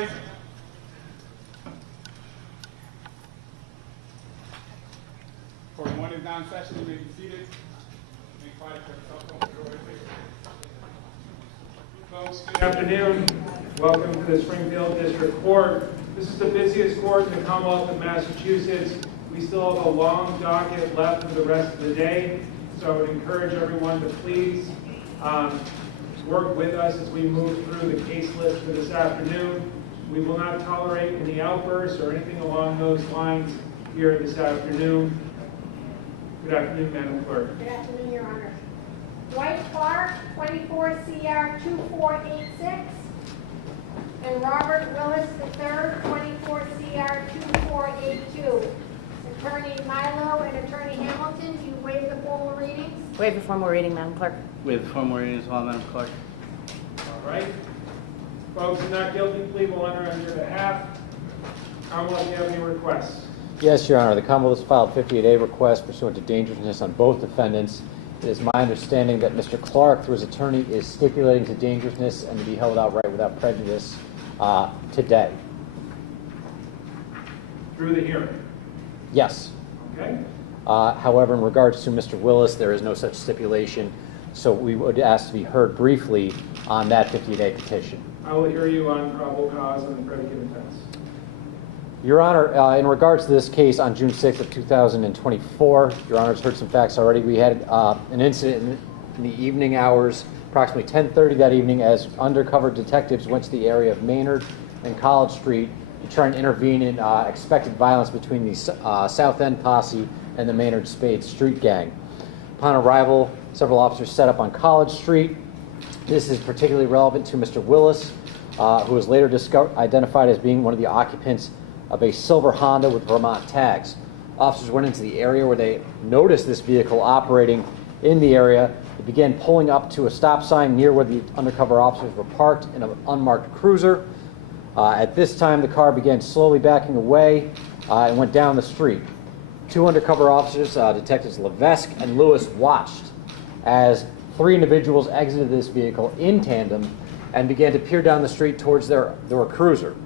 rise. Court 1 is now in session. You may be seated. Folks, good afternoon. Welcome to the Springfield District Court. This is the busiest court in the Commonwealth of Massachusetts. We still have a long docket left for the rest of the day, so I would encourage everyone to please work with us as we move through the case list for this afternoon. We will not tolerate any outbursts or anything along those lines here this afternoon. Good afternoon, Madam Clerk. Good afternoon, Your Honor. Dwight Clark, 24 CR 2486, and Robert Willis III, 24 CR 2482. Attorney Milo and Attorney Hamilton, do you waive the formal readings? Waive the formal reading, Madam Clerk. Waive the formal reading as well, Madam Clerk. All right. Folks, in not guilty plea will enter on your behalf. Commonwealth, do you have any requests? Yes, Your Honor. The Commonwealth has filed 58A requests pursuant to dangerousness on both defendants. It is my understanding that Mr. Clark, through his attorney, is stipulating to dangerousness and to be held outright without prejudice today. Through the hearing? Yes. Okay. However, in regards to Mr. Willis, there is no such stipulation, so we would ask to be heard briefly on that 58A petition. I will hear you on probable cause and the predicate offense. Your Honor, in regards to this case on June 6th of 2024, Your Honor's heard some facts already. We had an incident in the evening hours, approximately 10:30 that evening, as undercover detectives went to the area of Maynard and College Street to try and intervene in expected violence between the South End posse and the Maynard Spade street gang. Upon arrival, several officers set up on College Street. This is particularly relevant to Mr. Willis, who was later identified as being one of the occupants of a silver Honda with Vermont tags. Officers went into the area where they noticed this vehicle operating in the area. They began pulling up to a stop sign near where the undercover officers were parked in an unmarked cruiser. At this time, the car began slowly backing away and went down the street. Two undercover officers, Detectives Levesque and Lewis, watched as three individuals exited this vehicle in tandem and began to peer down the street towards their cruiser.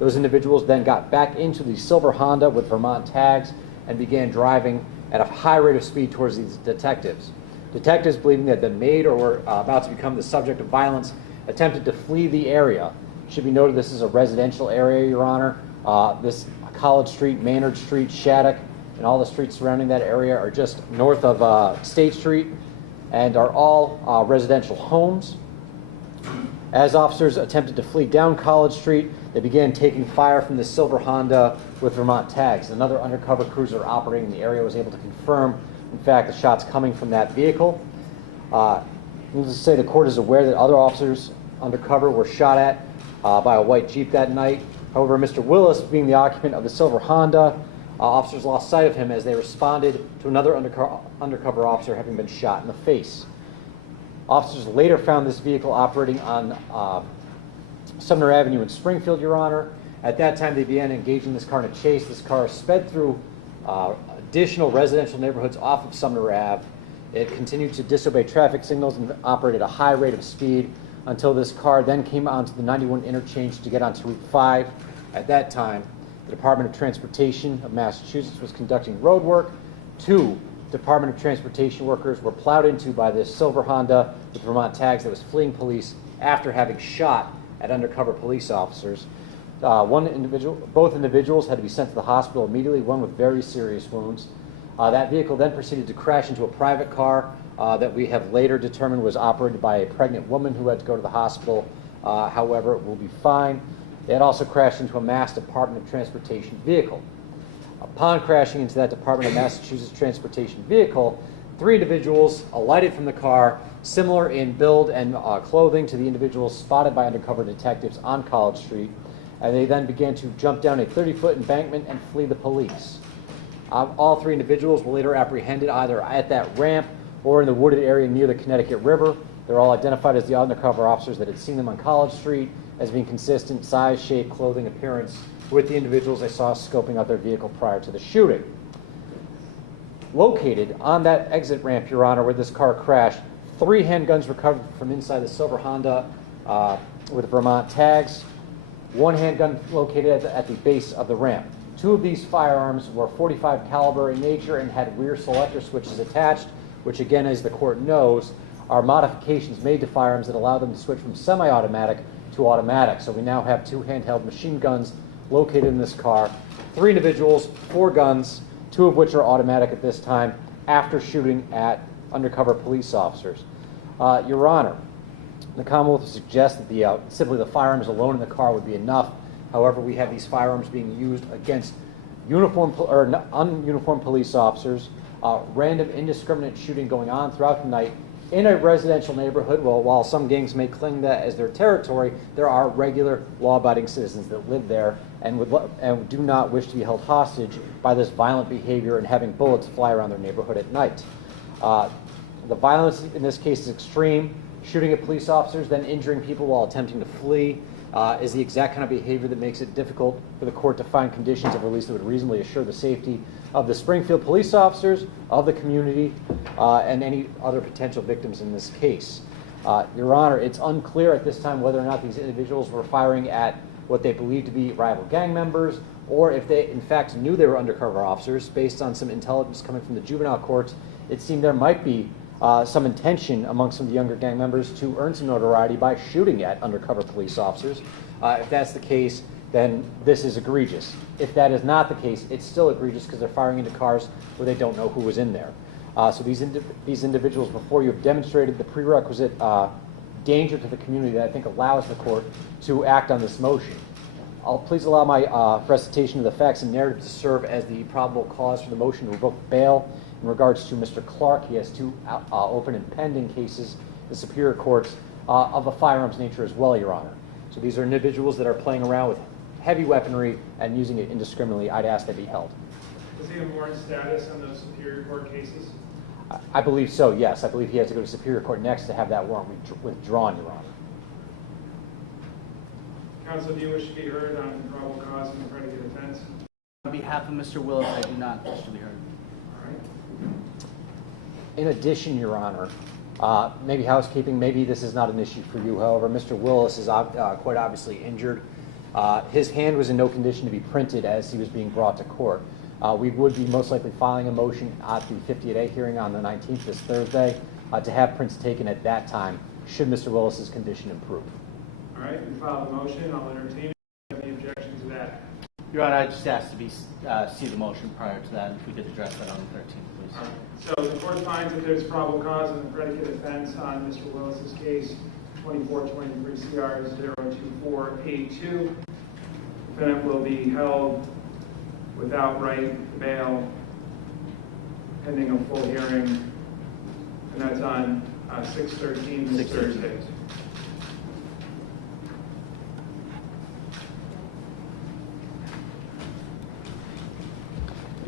Those individuals then got back into the silver Honda with Vermont tags and began driving at a high rate of speed towards these detectives. Detectives, believing they had been made or were about to become the subject of violence, attempted to flee the area. It should be noted this is a residential area, Your Honor. This College Street, Maynard Street, Shattuck, and all the streets surrounding that area are just north of State Street and are all residential homes. As officers attempted to flee down College Street, they began taking fire from the silver Honda with Vermont tags. Another undercover cruiser operating in the area was able to confirm, in fact, the shots coming from that vehicle. Needless to say, the court is aware that other officers undercover were shot at by a white Jeep that night. However, Mr. Willis, being the occupant of the silver Honda, officers lost sight of him as they responded to another undercover officer having been shot in the face. Officers later found this vehicle operating on Sumner Avenue in Springfield, Your Honor. At that time, they began engaging this car in a chase. This car sped through additional residential neighborhoods off of Sumner Ave. It continued to disobey traffic signals and operate at a high rate of speed until this car then came onto the 91 interchange to get onto Route 5. At that time, the Department of Transportation of Massachusetts was conducting road work. Two Department of Transportation workers were plowed into by this silver Honda with Vermont tags that was fleeing police after having shot at undercover police officers. Both individuals had to be sent to the hospital immediately, one with very serious wounds. That vehicle then proceeded to crash into a private car that we have later determined was operated by a pregnant woman who had to go to the hospital. However, it will be fine. It had also crashed into a Mass Department of Transportation vehicle. Upon crashing into that Department of Massachusetts transportation vehicle, three individuals alighted from the car, similar in build and clothing to the individuals spotted by undercover detectives on College Street, and they then began to jump down a 30-foot embankment and flee the police. All three individuals were later apprehended either at that ramp or in the wooded area near the Connecticut River. They're all identified as the undercover officers that had seen them on College Street as being consistent size, shape, clothing, appearance with the individuals they saw scoping out their vehicle prior to the shooting. Located on that exit ramp, Your Honor, where this car crashed, 3 handguns recovered from inside the silver Honda with Vermont tags. one handgun located at the base of the ramp. Two of these firearms were .45 caliber in nature and had rear selector switches attached, which again, as the court knows, are modifications made to firearms that allow them to switch from semi-automatic to automatic. So we now have two handheld machine guns located in this car, 3 individuals, 4 guns, 2 of which are automatic at this time, after shooting at undercover police officers. Your Honor, the Commonwealth suggests that simply the firearms alone in the car would be enough. However, we have these firearms being used against ununiformed police officers, random indiscriminate shooting going on throughout the night in a residential neighborhood. Well, while some gangs may claim that as their territory, there are regular law-abiding citizens that live there and do not wish to be held hostage by this violent behavior and having bullets fly around their neighborhood at night. The violence in this case is extreme. Shooting at police officers, then injuring people while attempting to flee is the exact kind of behavior that makes it difficult for the court to find conditions of release that would reasonably assure the safety of the Springfield police officers, of the community, and any other potential victims in this case. Your Honor, it's unclear at this time whether or not these individuals were firing at what they believe to be rival gang members, or if they in fact knew they were undercover officers. Based on some intelligence coming from the juvenile courts, it seemed there might be some intention among some of the younger gang members to earn some notoriety by shooting at undercover police officers. If that's the case, then this is egregious. If that is not the case, it's still egregious because they're firing into cars where they don't know who was in there. So these individuals before you have demonstrated the prerequisite danger to the community that I think allows the court to act on this motion. Please allow my recitation of the facts and narrative to serve as the probable cause for the motion to revoke bail. In regards to Mr. Clark, he has 2 open and pending cases in the Superior Courts of a firearms nature as well, Your Honor. So these are individuals that are playing around with heavy weaponry and using it indiscriminately. I'd ask they be held. Is he in warrant status on those Superior Court cases? I believe so, yes. I believe he has to go to Superior Court next to have that warrant withdrawn, Your Honor. Counsel, do you wish to be heard on probable cause and the predicate offense? On behalf of Mr. Willis, I do not wish to be heard. All right. In addition, Your Honor, maybe housekeeping, maybe this is not an issue for you. However, Mr. Willis is quite obviously injured. His hand was in no condition to be printed as he was being brought to court. We would be most likely filing a motion at the 50-day hearing on the 19th, this Thursday, to have prints taken at that time, should Mr. Willis's condition improve. All right, we filed a motion. I'll entertain it. Do you have any objection to that? Your Honor, I just asked to see the motion prior to that, if we could address that on the 13th, please. All right. So the court finds that there's probable cause and the predicate offense on Mr. Willis's case, 2423 CR 02482. Defendant will be held without right to bail pending a full hearing, and that's on 6/13 this Thursday.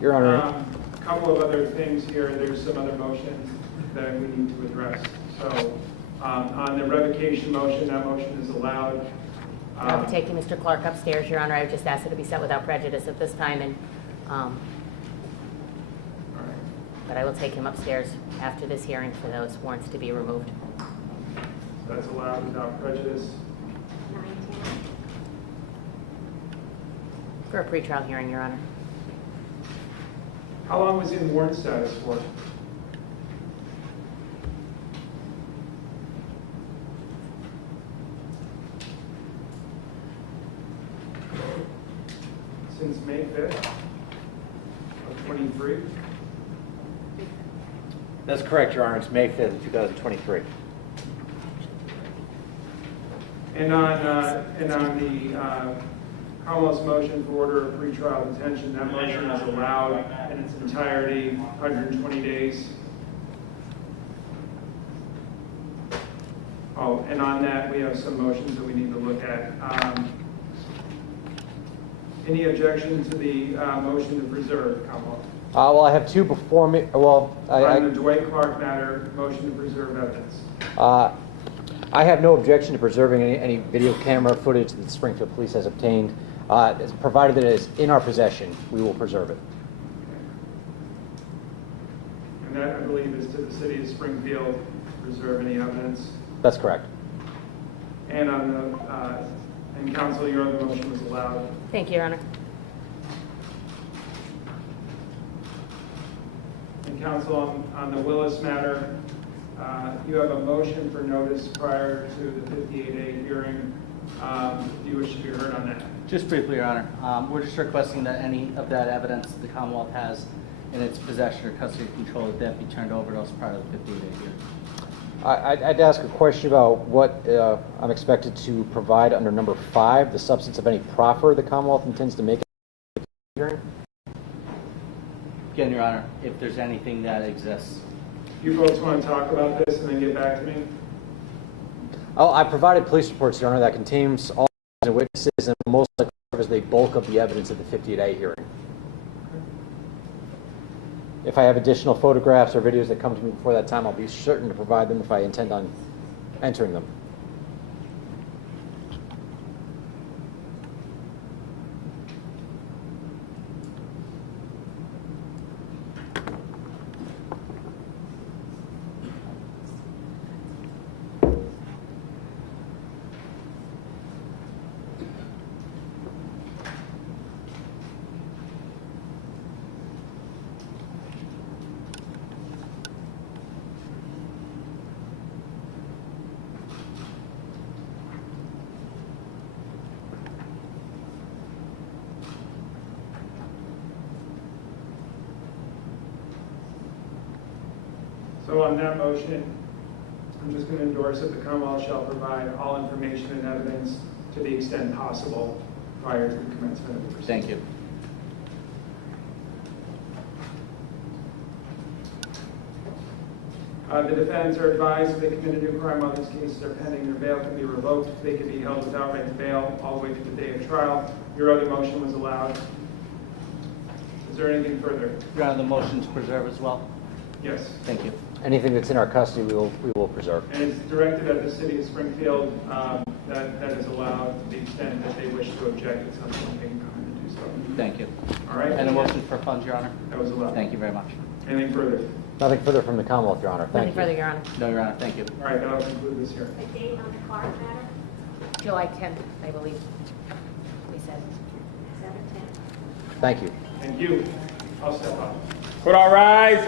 Your Honor. A couple of other things here. There's some other motions that we need to address. So on the revocation motion, that motion is allowed. I'll be taking Mr. Clark upstairs, Your Honor. I would just ask that it be set without prejudice at this time, and all right. but I will take him upstairs after this hearing for those warrants to be removed. So that's allowed without prejudice. 9:10. For a pretrial hearing, Your Honor. How long was he in warrant status for? Since May 5th of 23? That's correct, Your Honor. It's May 5th of 2023. And on the Commonwealth's motion for order of pretrial detention, that motion is allowed in its entirety, 120 days. Oh, and on that, we have some motions that we need to look at. Any objection to the motion to preserve, Commonwealth? Well, I have 2 before me. Well, On the Dwight Clark matter, motion to preserve evidence. I have no objection to preserving any video camera footage that the Springfield Police has obtained. Provided that it is in our possession, we will preserve it. And that, I believe, is to the city of Springfield to preserve any evidence. That's correct. And on the And counsel, your other motion was allowed. Thank you, Your Honor. And counsel, on the Willis matter, you have a motion for notice prior to the 58A hearing. Do you wish to be heard on that? Just briefly, Your Honor, we're just requesting that any of that evidence the Commonwealth has in its possession or custody or control that be turned over to us prior to the 58-day hearing. I'd ask a question about what I'm expected to provide under number 5, the substance of any proffer the Commonwealth intends to make at the hearing. Again, Your Honor, if there's anything that exists. You folks want to talk about this and then get back to me? Oh, I provided police reports, Your Honor, that contains all the witnesses and most likely covers the bulk of the evidence at the 58A hearing. If I have additional photographs or videos that come to me before that time, I'll be certain to provide them if I intend on entering them. So on that motion, I'm just going to endorse that the Commonwealth shall provide all information and evidence to the extent possible prior to the commencement of the proceedings. Thank you. The defendants are advised if they commit a new crime while these cases are pending, their bail can be revoked. They can be held without right to bail all the way to the day of trial. Your other motion was allowed. Is there anything further? Your Honor, the motion to preserve as well. Yes. Thank you. Anything that's in our custody, we will preserve. And it's directed at the city of Springfield that is allowed to the extent that they wish to object at some point, they can come in and do so. Thank you. All right? And a motion for funds, Your Honor. That was allowed. Thank you very much. Anything further? Nothing further from the Commonwealth, Your Honor. Nothing Thank you. further, Your Honor. No, Your Honor. Thank you. All right, that'll conclude this hearing. The date on the Clark matter, July 10th, I believe we said. 7/10. Thank you. Thank you. I'll step up. Court all rise.